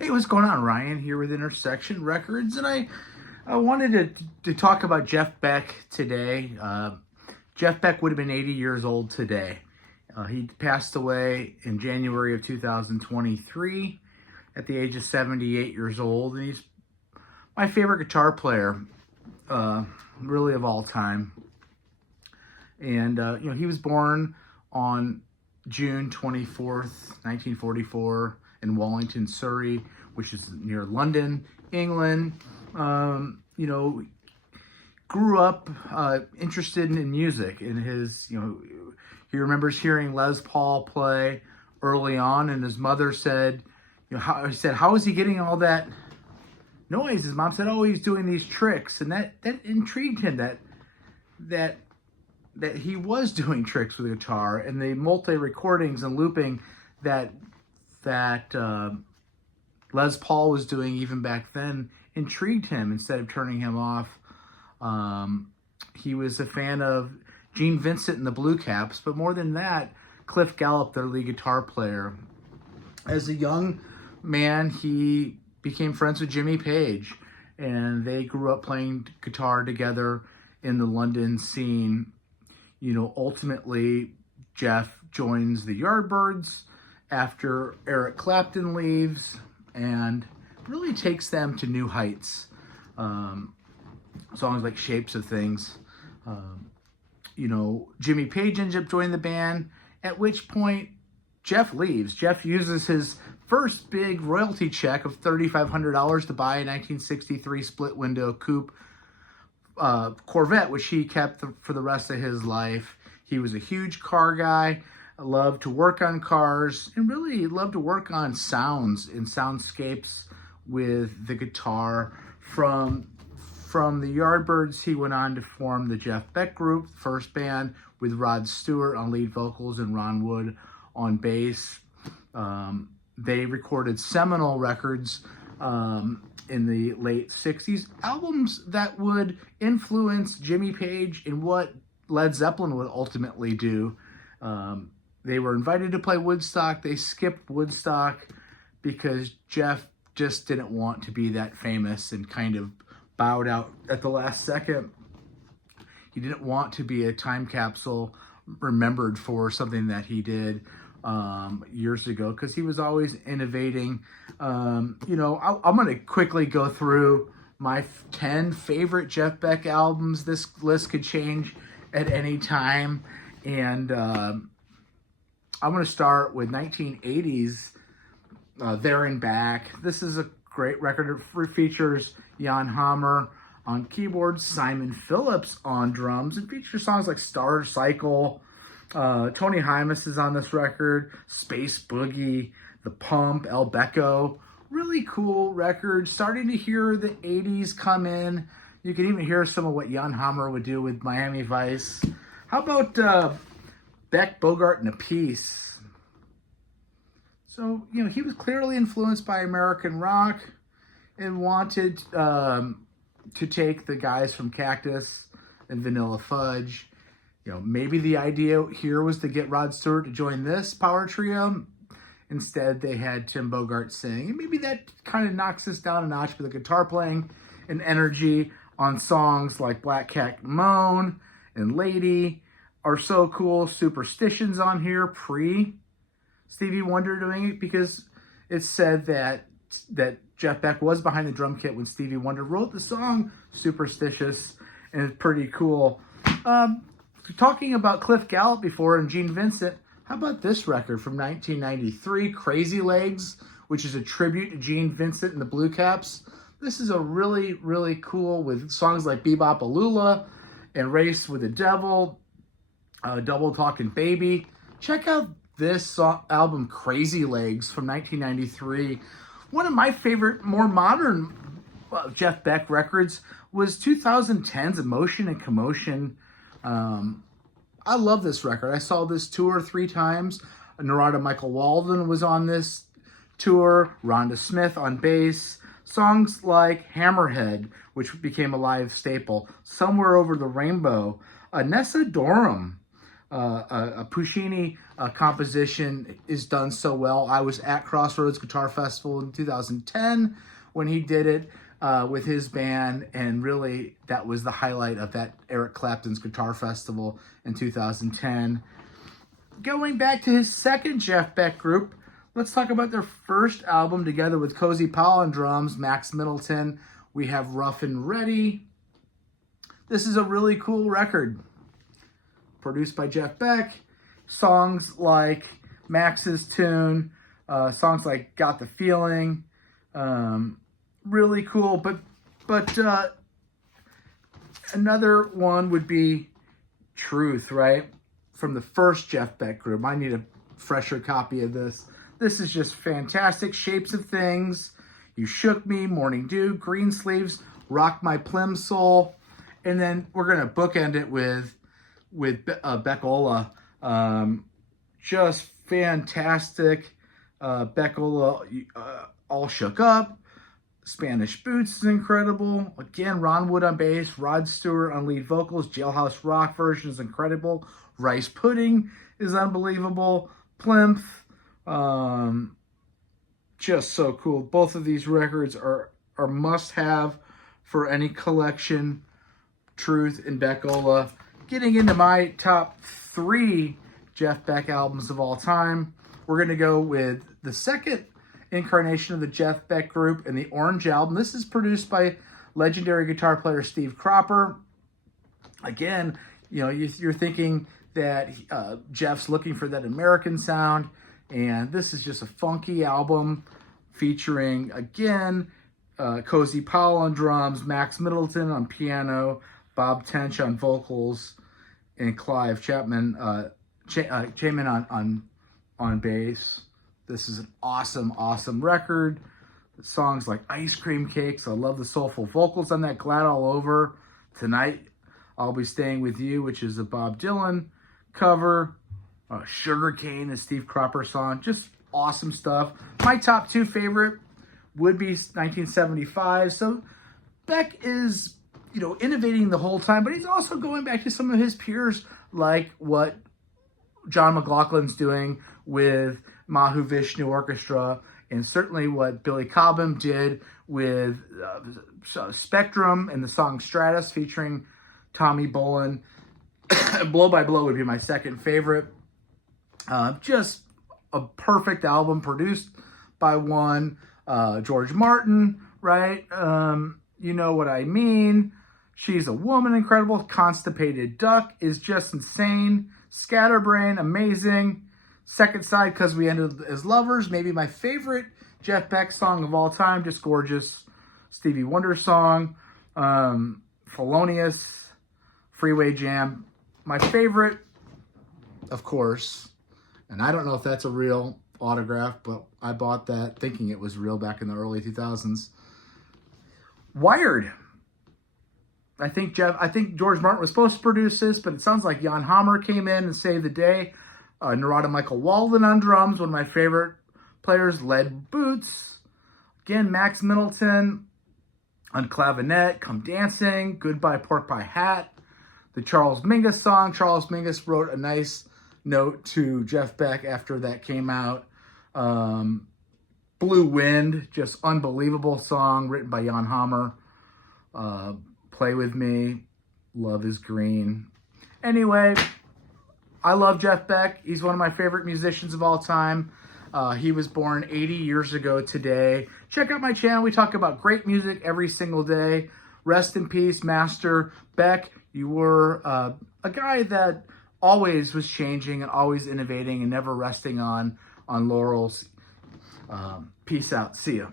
Hey, what's going on? Ryan here with Intersection Records, and I wanted to talk about Jeff Beck today. Jeff Beck would have been 80 years old today. He passed away in January of 2023 at the age of 78 years old, and he's my favorite guitar player, really of all time. And he was born on June 24th, 1944 in Wallington, Surrey, which is near London, England. Grew up interested in music. He remembers hearing Les Paul play early on, and his mother said, how is he getting all that noise? His mom said, oh, he's doing these tricks, and that intrigued him. That he was doing tricks with the guitar, and the multi-recordings and looping that Les Paul was doing even back then intrigued him instead of turning him off. He was a fan of Gene Vincent and the Blue Caps, but more than that, Cliff Gallup, their lead guitar player. As a young man, he became friends with Jimmy Page, and they grew up playing guitar together in the London scene. Ultimately, Jeff joins the Yardbirds after Eric Clapton leaves and really takes them to new heights. Songs like Shapes of Things. Jimmy Page ends up joining the band, at which point Jeff leaves. Jeff uses his first big royalty check of $3,500 to buy a 1963 split window coupe Corvette, which he kept for the rest of his life. He was a huge car guy, loved to work on cars, and really loved to work on sounds and soundscapes with the guitar. From the Yardbirds, he went on to form the Jeff Beck Group, the first band, with Rod Stewart on lead vocals and Ron Wood on bass. They recorded seminal records in the late 60s, albums that would influence Jimmy Page in what Led Zeppelin would ultimately do. They were invited to play Woodstock. They skipped Woodstock because Jeff just didn't want to be that famous and kind of bowed out at the last second. He didn't want to be a time capsule remembered for something that he did years ago, because he was always innovating. I'm going to quickly go through my 10 favorite Jeff Beck albums. This list could change at any time. And I'm going to start with 1980s, There and Back. This is a great record. It features Jan Hammer on keyboards, Simon Phillips on drums, and features songs like Star Cycle. Tony Hymas is on this record, Space Boogie, The Pump, El Becco. Really cool record. Starting to hear the 80s come in. You can even hear some of what Jan Hammer would do with Miami Vice. How about Beck, Bogart, and a Piece? So, he was clearly influenced by American rock and wanted to take the guys from Cactus and Vanilla Fudge. Maybe the idea here was to get Rod Stewart to join this power trio. Instead, they had Tim Bogart sing. And maybe that kind of knocks us down a notch with the guitar playing and energy on songs like Black Cat Moan and Lady are so cool. Superstitions on here, pre-Stevie Wonder doing it, because it's said that Jeff Beck was behind the drum kit when Stevie Wonder wrote the song Superstitious, and it's pretty cool. Talking about Cliff Gallup before and Gene Vincent, how about this record from 1993, Crazy Legs, which is a tribute to Gene Vincent and the Blue Caps. This is a really, really cool, with songs like Bebop Alula and Race with the Devil, Double Talkin' Baby. Check out this album, Crazy Legs, from 1993. One of my favorite, more modern Jeff Beck records was 2010's Emotion and Commotion. I love this record. I saw this tour 3 times. Narada Michael Walden was on this tour. Rhonda Smith on bass. Songs like Hammerhead, which became a live staple. Somewhere Over the Rainbow. Nessa Dorham a Puccini composition is done so well. I was at Crossroads Guitar Festival in 2010 when he did it with his band, and really that was the highlight of that Eric Clapton's Guitar Festival in 2010. Going back to his second Jeff Beck group, let's talk about their first album together with Cozy Powell on drums, Max Middleton. We have Rough and Ready. This is a really cool record. Produced by Jeff Beck. Songs like Max's Tune, songs like Got the Feeling. Really cool. But another one would be Truth, right? From the first Jeff Beck group. I need a fresher copy of this. This is just fantastic. Shapes of Things, You Shook Me, Morning Dew, Green Sleeves, Rock My Plimsoll. And then we're going to bookend it with Beckola. Just fantastic. Beckola, All Shook Up. Spanish Boots is incredible. Again, Ron Wood on bass, Rod Stewart on lead vocals. Jailhouse Rock version is incredible. Rice Pudding is unbelievable. Plinth, just so cool. Both of these records are must-have for any collection. Truth and Beckola. Getting into my top 3 Jeff Beck albums of all time, we're going to go with the second incarnation of the Jeff Beck group and the Orange Album. This is produced by legendary guitar player Steve Cropper. Again, you know, you're thinking that Jeff's looking for that American sound, and this is just a funky album featuring, again, Cozy Powell on drums, Max Middleton on piano, Bob Tench on vocals, and Clive Chapman on bass. This is an awesome record. Songs like Ice Cream Cakes. I love the soulful vocals on that. Glad All Over. Tonight, I'll Be Staying With You, which is a Bob Dylan cover. Sugar Cane, a Steve Cropper song. Just awesome stuff. My top 2 favorite would be 1975. So Beck is, you know, innovating the whole time, but he's also going back to some of his peers, like what John McLaughlin's doing with Mahu Vishnu Orchestra, and certainly what Billy Cobham did with Spectrum and the song Stratus featuring Tommy Bolin. Blow by Blow would be my second favorite. Just a perfect album produced by one George Martin, right? You Know What I Mean. She's a Woman, incredible. Constipated Duck is just insane. Scatterbrain, amazing. Second Side, Because We Ended as Lovers, maybe my favorite Jeff Beck song of all time. Just gorgeous. Stevie Wonder song. Felonious, Freeway Jam. My favorite, of course, and I don't know if that's a real autograph, but I bought that thinking it was real back in the early 2000s. Wired. I think George Martin was supposed to produce this, but it sounds like Jan Hammer came in and saved the day. Narada Michael Walden on drums, one of my favorite players. Lead Boots. Again, Max Middleton on clavinet. Come Dancing. Goodbye Pork Pie Hat. The Charles Mingus song. Charles Mingus wrote a nice note to Jeff Beck after that came out. Blue Wind, just unbelievable song written by Jan Hammer. Play With Me. Love Is Green. Anyway, I love Jeff Beck. He's one of my favorite musicians of all time. He was born 80 years ago today. Check out my channel. We talk about great music every single day. Rest in peace, Master Beck. You were a guy that always was changing and always innovating and never resting on laurels. Peace out. See ya.